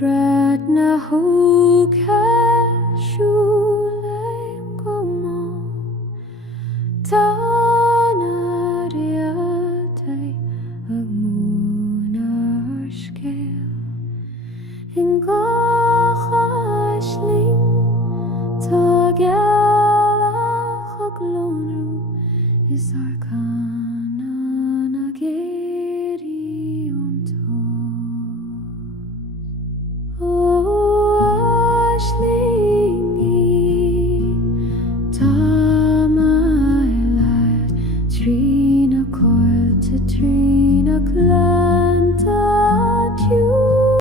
Rat na hu cashew lame como tanariatay agmunar scale in gachashling tagala chaglonru is our